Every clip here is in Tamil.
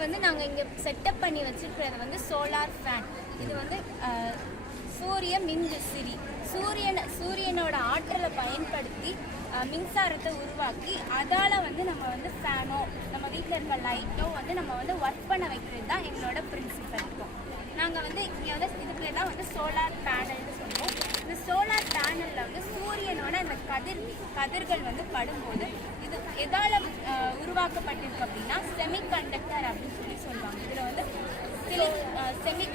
நாங்கள் இங்கே செட்டப் பண்ணி வச்சிருக்கிறது வந்து சோலார் ஃபேன் இது வந்து சூரிய மின்விசிறி சூரியன் சூரியனோட ஆற்றலை பயன்படுத்தி மின்சாரத்தை உருவாக்கி அதால் வந்து நம்ம வந்து ஃபேனோ நம்ம வீட்டில் இருக்க லைட்டோ வந்து நம்ம வந்து ஒர்க் பண்ண வைக்கிறது தான் எங்களோட பிரின்சிபல் இருக்கும் நாங்கள் வந்து இங்கே வந்து இதுக்கு தான் வந்து சோலார் பேனல்னு சொல்லுவோம். இந்த சோலார் பேனலில் வந்து சூரியனோட அந்த கதிர் கதிர்கள் வந்து படும்போது இது எதால் உருவாக்கப்பட்டிருக்கு அப்படின்னா செமிகண்டக்டர் அப்படின்னு சொல்லி சொல்லுவாங்க இதில் வந்து சிலி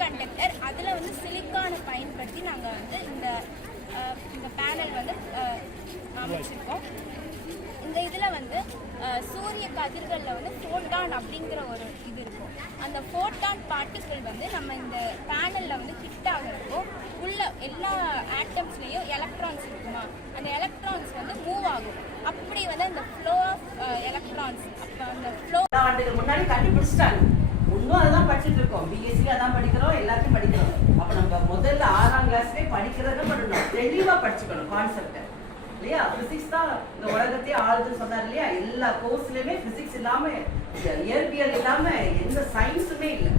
கண்டக்டர் அதில் வந்து சிலிக்கானை பயன்படுத்தி நாங்கள் வந்து இந்த இந்த பேனல் வந்து அமைச்சிருக்கோம். இந்த இதில் வந்து சூரிய கதிர்களில் வந்து ஃபோட்டான் அப்படிங்கிற ஒரு இது இருக்கும். அந்த ஃபோட்டான் பார்ட்டிக்கிள் வந்து நம்ம இந்த பேனலில் வந்து ஹிட் ஆகிறப்போ உள்ள எல்லா ஆட்டம்ஸ்லேயும் எலக்ட்ரான்ஸ் இருக்குமா? அந்த எலக்ட்ரான்ஸ் வந்து மூவ் ஆகும். அப்படி வந்து அந்த ஃப்ளோ ஆஃப் எலக்ட்ரான்ஸ் அப்போ அந்த ஃப்ளோ ஆண்டுகள் முன்னாடி கண்டுபிடிச்சிட்டாங்க. இன்னும் அதான் படிச்சுட்டு இருக்கோம் பிஎஸ்சி அதான் படிக்கிறோம் எல்லாத்தையும் படிக்கிறோம். அப்ப நம்ம முதல்ல ஆறாம் கிளாஸ்லயே படிக்கிறத பண்ணணும். தெளிவா படிச்சுக்கணும் கான்செப்ட் இல்லையா? பிசிக்ஸ் தான் இந்த உலகத்தையே ஆளுதுன்னு சொன்னார் இல்லையா? எல்லா கோர்ஸ்லயுமே பிசிக்ஸ் இல்லாம இயற்பியல் இல்லாம எந்த சயின்ஸுமே இல்லை.